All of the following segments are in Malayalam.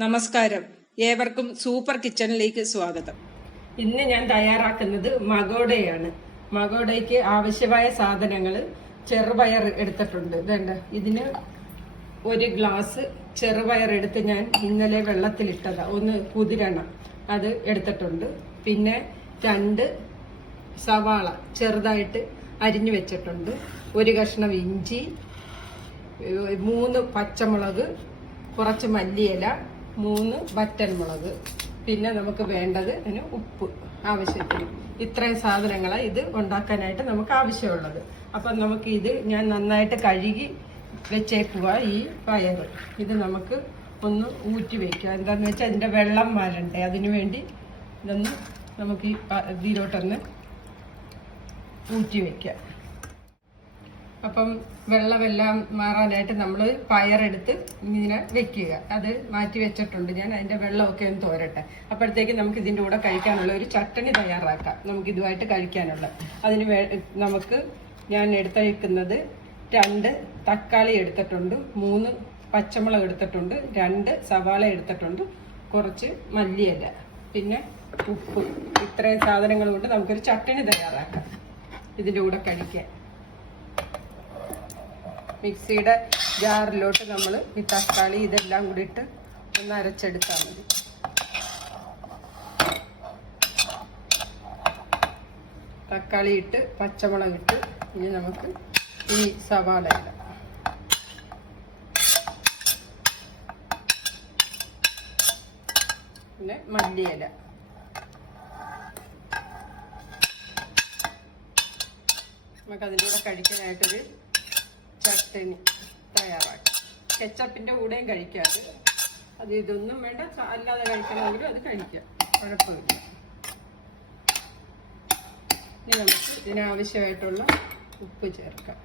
നമസ്കാരം, ഏവർക്കും സൂപ്പർ കിച്ചണിലേക്ക് സ്വാഗതം. ഇന്ന് ഞാൻ തയ്യാറാക്കുന്നത് മഗോഡയാണ്. മഗോഡയ്ക്ക് ആവശ്യമായ സാധനങ്ങൾ ചെറുപയർ എടുത്തിട്ടുണ്ട്. ഇതുണ്ട്, ഇതിന് 1 ഗ്ലാസ് ചെറുപയർ എടുത്ത് ഞാൻ ഇന്നലെ വെള്ളത്തിലിട്ടതാ, ഒന്ന് കുതിരണം, അത് എടുത്തിട്ടുണ്ട്. പിന്നെ 2 സവാള ചെറുതായിട്ട് അരിഞ്ഞു വെച്ചിട്ടുണ്ട്, 1 കഷ്ണം ഇഞ്ചി, 3 പച്ചമുളക്, കുറച്ച് മല്ലിയില, 3 വറ്റൽമുളക്, പിന്നെ നമുക്ക് വേണ്ടത് അതിന് ഉപ്പ് ആവശ്യത്തിന്. ഇത്രയും സാധനങ്ങളാണ് ഇത് ഉണ്ടാക്കാനായിട്ട് നമുക്ക് ആവശ്യമുള്ളത്. അപ്പം നമുക്ക് ഇത് ഞാൻ നന്നായിട്ട് കഴുകി വെച്ചേക്കുക. ഈ പയർ ഇത് നമുക്ക് ഒന്ന് ഊറ്റി വയ്ക്കുക. എന്താണെന്ന് വെച്ചാൽ അതിൻ്റെ വെള്ളം വരണ്ടേ, അതിനു വേണ്ടി ഇതൊന്ന് നമുക്ക് ഈ ഇതിലോട്ടൊന്ന് ഊറ്റി വയ്ക്കുക. അപ്പം വെള്ളമെല്ലാം മാറാനായിട്ട് നമ്മൾ പയറെടുത്ത് ഇങ്ങനെ വെക്കുക. അത് മാറ്റി വെച്ചിട്ടുണ്ട് ഞാൻ. അതിൻ്റെ വെള്ളമൊക്കെ ഒന്ന് തോരട്ടെ. അപ്പോഴത്തേക്ക് നമുക്ക് ഇതിൻ്റെ കൂടെ കഴിക്കാനുള്ള ഒരു ചട്ടണി തയ്യാറാക്കാം, നമുക്ക് ഇതുമായിട്ട് കഴിക്കാനുള്ള. നമുക്ക് ഞാൻ എടുത്തേക്കുന്നത് 2 തക്കാളി എടുത്തിട്ടുണ്ട്, 3 പച്ചമുളക് എടുത്തിട്ടുണ്ട്, 2 സവാള എടുത്തിട്ടുണ്ട്, കുറച്ച് മല്ലിയില, പിന്നെ ഉപ്പ്. ഇത്രയും സാധനങ്ങൾ കൊണ്ട് നമുക്കൊരു ചട്ടണി തയ്യാറാക്കാം ഇതിൻ്റെ കൂടെ കഴിക്കാൻ. മിക്സിയുടെ ജാറിലോട്ട് നമ്മൾ ഈ തക്കാളി ഇതെല്ലാം കൂടി ഇട്ട് ഒന്ന് അരച്ചെടുത്താൽ മതി. തക്കാളി ഇട്ട് പച്ചമുളക് ഇട്ട് ഇനി നമുക്ക് ഈ സവാള ഇടാം. പിന്നെ മല്ലിയില, നമുക്കതിൻ്റെ കൂടെ കഴിക്കാനായിട്ടൊരു ചട്ടണി തയ്യാറാക്കാം. കെച്ചപ്പിൻ്റെ കൂടെയും കഴിക്കാറ്, അത് ഇതൊന്നും വേണ്ട, അല്ലാതെ കഴിക്കണമെങ്കിലും അത് കഴിക്കാം, കുഴപ്പമില്ല. ഇനി നമുക്ക് ഇതിനാവശ്യമായിട്ടുള്ള ഉപ്പ് ചേർക്കാം.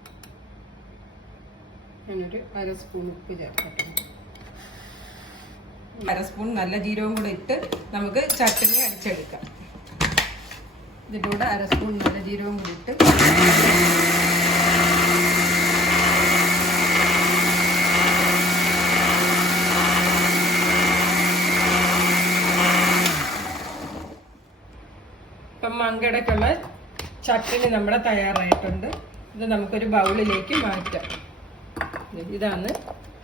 ഞാനൊരു 1/2 സ്പൂൺ ഉപ്പ് ചേർത്തിട്ടുണ്ട്. 1/2 സ്പൂൺ നല്ല ജീരകവും കൂടെ ഇട്ട് നമുക്ക് ചട്ടണി അടിച്ചെടുക്കാം. ഇതിൻ്റെ കൂടെ 1/2 സ്പൂൺ നല്ല ജീരകവും കൂടി ഇട്ട് മങ്കടക്കുള്ള ചട്ടണി നമ്മുടെ തയ്യാറായിട്ടുണ്ട്. ഇത് നമുക്കൊരു ബൗളിലേക്ക് മാറ്റാം. ഇതാണ്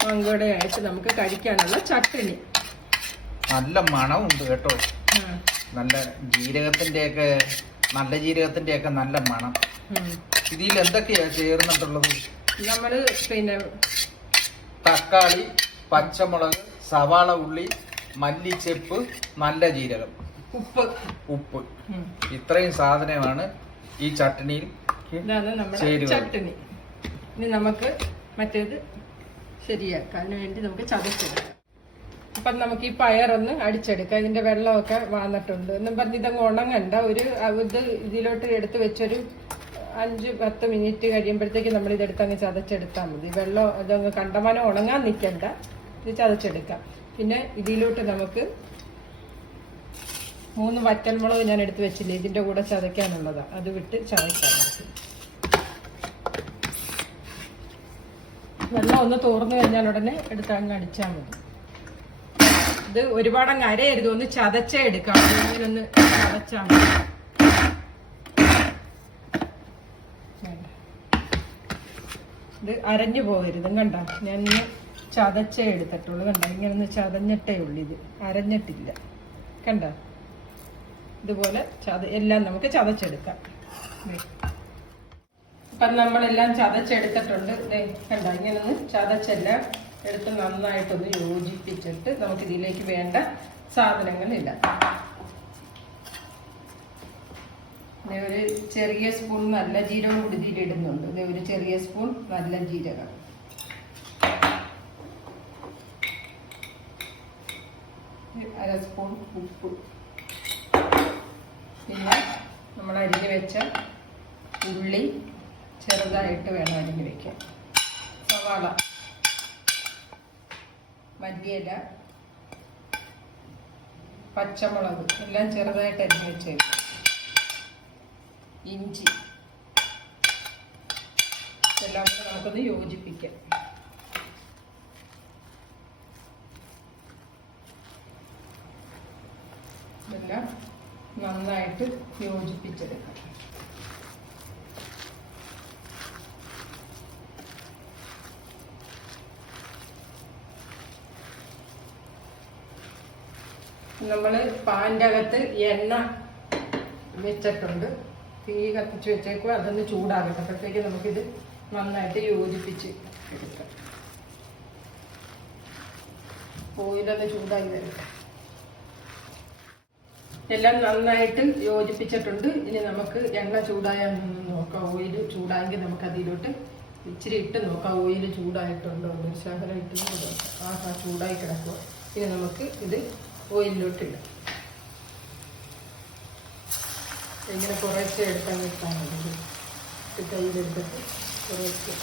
മങ്കടയായിട്ട് നമുക്ക് കഴിക്കാനുള്ള ചട്ടണി. നല്ല മണമുണ്ട് കേട്ടോ, നല്ല ജീരകത്തിന്റെ ഒക്കെ നല്ല മണം. ഇതിൽ എന്തൊക്കെയാ ചേർന്നിട്ടുള്ളത്? നമ്മള് പിന്നെ തക്കാളി, പച്ചമുളക്, സവാള, ഉള്ളി, മല്ലിച്ചെപ്പ്, നല്ല ജീരകം, ഉപ്പ്. ഇത്രയും സാധനമാണ് ഈ ചട്ടണിയിൽ ചേരുക. ചട്ടണി ഇനി നമുക്ക് മറ്റേത് ശരിയാക്കാൻ വേണ്ടി നമുക്ക് ചതച്ചെടുക്കാം. അപ്പം നമുക്ക് ഈ പയറൊന്ന് അടിച്ചെടുക്കാം. ഇതിന്റെ വെള്ളമൊക്കെ വന്നിട്ടുണ്ട് എന്നും പറഞ്ഞ് ഇതങ്ങ് ഉണങ്ങണ്ട. ഇത് ഇതിലോട്ട് എടുത്ത് വെച്ചൊരു 5-10 മിനിറ്റ് കഴിയുമ്പോഴത്തേക്ക് നമ്മൾ ഇതെടുത്ത് അങ്ങ് ചതച്ചെടുത്താൽ മതി. വെള്ളം അതങ്ങ് കണ്ടമാനം ഉണങ്ങാൻ നിൽക്കണ്ട, ഇത് ചതച്ചെടുക്കാം. പിന്നെ ഇതിലോട്ട് നമുക്ക് 3 വറ്റൽമുളക് ഞാൻ എടുത്ത് വെച്ചില്ലേ, ഇതിൻ്റെ കൂടെ ചതയ്ക്കാനുള്ളതാണ്, അത് വിട്ട് ചതയ്ക്കാം. വെള്ളം ഒന്ന് തോർന്നു കഴിഞ്ഞാൽ ഉടനെ എടുത്ത് അങ്ങ് അടിച്ചാൽ മതി. ഇത് ഒരുപാടങ്ങ് അരയരുത്, ഒന്ന് ചതച്ചേ എടുക്കാം. ഇങ്ങനെ ഒന്ന് ചതച്ചാൽ മതി. ഇത് അരഞ്ഞു പോകരുത്, കണ്ട ഞാൻ ചതച്ചേ എടുത്തിട്ടുള്ളൂ. കണ്ട ഇങ്ങനെ ഒന്ന് ചതഞ്ഞിട്ടേ ഉള്ളൂ, ഇത് അരഞ്ഞിട്ടില്ല. കണ്ട ഇതുപോലെ എല്ലാം നമുക്ക് ചതച്ചെടുക്കാം. അപ്പം നമ്മളെല്ലാം ചതച്ചെടുത്തിട്ടുണ്ട്. കണ്ട ഇങ്ങനെ ഒന്ന് ചതച്ചെല്ലാം എടുത്ത് നന്നായിട്ടൊന്ന് യോജിപ്പിച്ചിട്ട് നമുക്ക് ഇതിലേക്ക് വേണ്ട സാധനങ്ങളില്ല. ഒരു ചെറിയ സ്പൂൺ നല്ല ജീരകം കൂടി ഇതിലിടുന്നുണ്ട്. ഒരു ചെറിയ സ്പൂൺ നല്ല ജീരകം, അര സ്പൂൺ ഉപ്പ്, പിന്നെ നമ്മൾ അരിഞ്ഞ് വെച്ച ഉള്ളി ചെറുതായിട്ട് വേണം അരിഞ്ഞ് വെക്കാൻ, സവാള, മല്ലിയില, പച്ചമുളക് എല്ലാം ചെറുതായിട്ട് അരിഞ്ഞ് വെച്ചേക്കും, ഇഞ്ചി, ഇതെല്ലാം കൂടെ നമുക്കൊന്ന് യോജിപ്പിക്കാം. ഇതെല്ലാം നന്നായിട്ട് യോജിപ്പിച്ചെടുക്കാം. നമ്മൾ പാൻ്റെ അകത്ത് എണ്ണ വെച്ചിട്ടുണ്ട്. തീ കത്തിച്ച് വെച്ചേക്കും. അതൊന്ന് ചൂടാകട്ടെ. അപ്പോഴത്തേക്ക് നമുക്കിത് നന്നായിട്ട് യോജിപ്പിച്ച് എടുക്കാം. ഓയിലൊന്ന് ചൂടായി വരട്ടെ. എല്ലാം നന്നായിട്ട് യോജിപ്പിച്ചിട്ടുണ്ട്. ഇനി നമുക്ക് എണ്ണ ചൂടായാലൊന്ന് നോക്കാം. ഓയിൽ ചൂടായെങ്കിൽ നമുക്ക് അതിലോട്ട് ഇച്ചിരി ഇട്ട് നോക്കാം. ഓയിൽ ചൂടായിട്ടുണ്ടോ ഒരു ശകലം ഇട്ട് നോക്കാം. ചൂടായി കിടക്കുക. ഇനി നമുക്ക് ഇത് ഓയിലിലോട്ട് ഇടാം. ഇങ്ങനെ കുറച്ച് എടുക്കാൻ വെച്ചാൽ മതി. കയ്യിലെടുത്തിട്ട് കുറച്ച്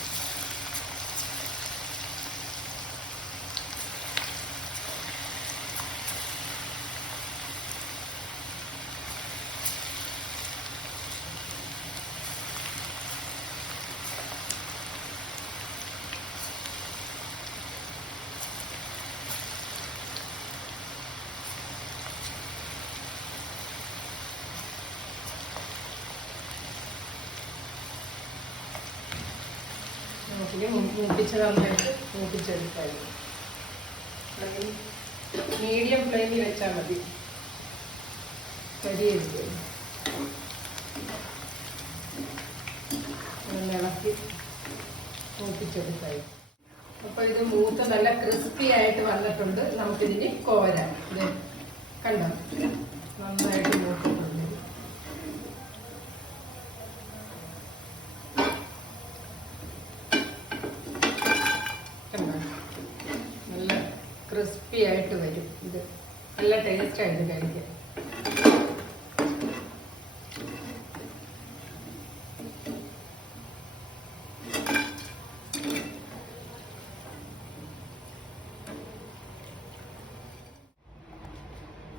നന്നായിട്ട് മൂപ്പിച്ചെടുത്തായി. മീഡിയം ഫ്ലെയിമിൽ വെച്ചാൽ മതി. കരിയെടുത്ത് ഇളക്കി മൂപ്പിച്ചെടുത്തായി. അപ്പൊ ഇത് മൂത്ത് നല്ല ക്രിസ്പി ആയിട്ട് വന്നിട്ടുണ്ട്. നമുക്കിതിന് കോരാം. ഇത് കണ്ടോ, നന്നായിട്ട് മൂത്തിട്ടുണ്ട്. നല്ല ക്രിസ്പി ആയിട്ട് വരും. ഇത് നല്ല ടേസ്റ്റ് ആയിട്ട് കഴിക്കാൻ.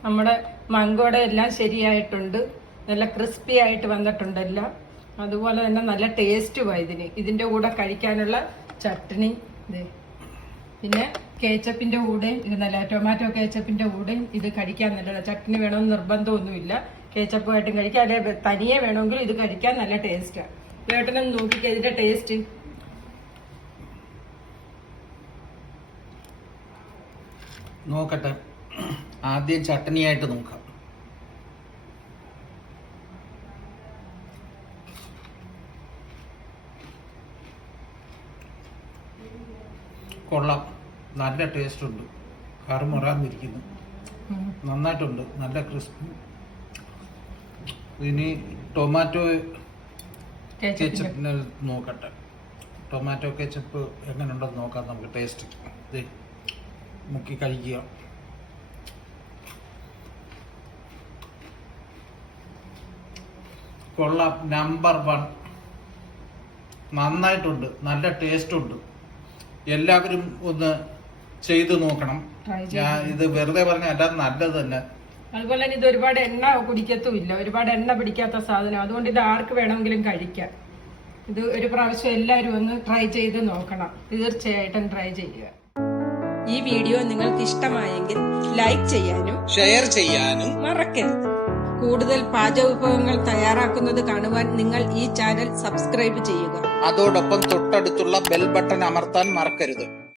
നമ്മുടെ മങ്കോടെ എല്ലാം ശരിയായിട്ടുണ്ട്. നല്ല ക്രിസ്പി ആയിട്ട് വന്നിട്ടുണ്ട് എല്ലാം. അതുപോലെ തന്നെ നല്ല ടേസ്റ്റുമാണ് ഇതിന്. ഇതിൻ്റെ കൂടെ കഴിക്കാനുള്ള ചട്നി പിന്നെ കേച്ചപ്പിന്റെ കൂടെയും ഇത് നല്ല ടൊമാറ്റോ കേച്ചപ്പിന്റെ കൂടെയും ഇത് കഴിക്കാൻ നല്ലതാണ്. ചട്നി വേണമെന്ന് നിർബന്ധമൊന്നുമില്ല. കേച്ചപ്പുമായിട്ടും കഴിക്കാം. അല്ലെ തനിയെ വേണമെങ്കിൽ ഇത് കഴിക്കാൻ നല്ല ടേസ്റ്റാണ്. ഏട്ടനൊന്ന് നോക്കിക്കുക ഇതിന്റെ ടേസ്റ്റ്. നോക്കട്ടെ. ആദ്യം ചട്നിയായിട്ട് നോക്കാം. കൊള്ളാം. നല്ല ടേസ്റ്റ് ഉണ്ട്. കറുമുറാന്നിരിക്കുന്നു. നന്നായിട്ടുണ്ട്. നല്ല ക്രിസ്പി. ഇനി ടൊമാറ്റോ കെച്ചപ്പിന് നോക്കട്ടെ. ടൊമാറ്റോ കെച്ചപ്പ് എങ്ങനെയുണ്ടെന്ന് നോക്കാം നമുക്ക്. ടേസ്റ്റ് മുക്കി കഴിക്കുക. കൊള്ളാം. നമ്പർ 1. നന്നായിട്ടുണ്ട്. നല്ല ടേസ്റ്റ് ഉണ്ട്. എല്ലാവരും ഒന്ന് ചെയ്തു നോക്കണം. ഞാൻ ഇത് വെറുതെ പറഞ്ഞ അല്ലാതെ നല്ലത് തന്നെ. അതുപോലെ തന്നെ ഇത് ഒരുപാട് എണ്ണ കുടിക്കത്തുമില്ല. ഒരുപാട് എണ്ണ പിടിക്കാത്ത സാധനം. അതുകൊണ്ട് ഇത് ആർക്ക് വേണമെങ്കിലും കഴിക്കാം. ഇത് ഒരു പ്രാവശ്യം എല്ലാവരും ഒന്ന് ട്രൈ ചെയ്ത് നോക്കണം. തീർച്ചയായിട്ടും ട്രൈ ചെയ്യുക. ഈ വീഡിയോ നിങ്ങൾക്ക് ഇഷ്ടമായെങ്കിൽ ലൈക്ക് ചെയ്യാനും ഷെയർ ചെയ്യാനും മറക്കരുത്. കൂടുതൽ പാചക വിഭവങ്ങൾ തയ്യാറാക്കുന്നത് കാണുവാൻ നിങ്ങൾ ഈ ചാനൽ സബ്സ്ക്രൈബ് ചെയ്യുക. അതോടൊപ്പം തൊട്ടടുത്തുള്ള ബെൽ ബട്ടൺ അമർത്താൻ മറക്കരുത്.